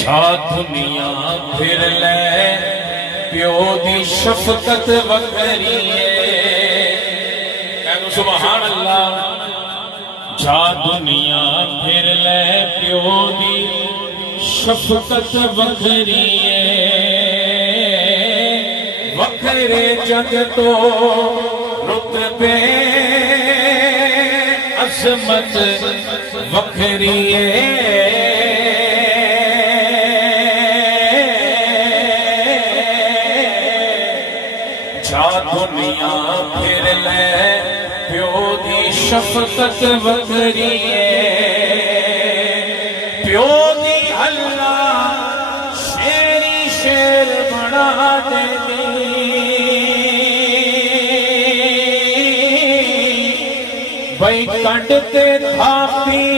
جا دنیا پھر لے پیو دی شفقت وکری کہنو سبحان اللہ جا دنیا پھر لے پیو دی شفقت وکری وکرے جگ تو رتبے عظمت وکری جا دنیا پھر لے پیو دی شفقت وکری پیو دی اللہ شیری شیر بنا دے بھئی کنڈ تے تھاپی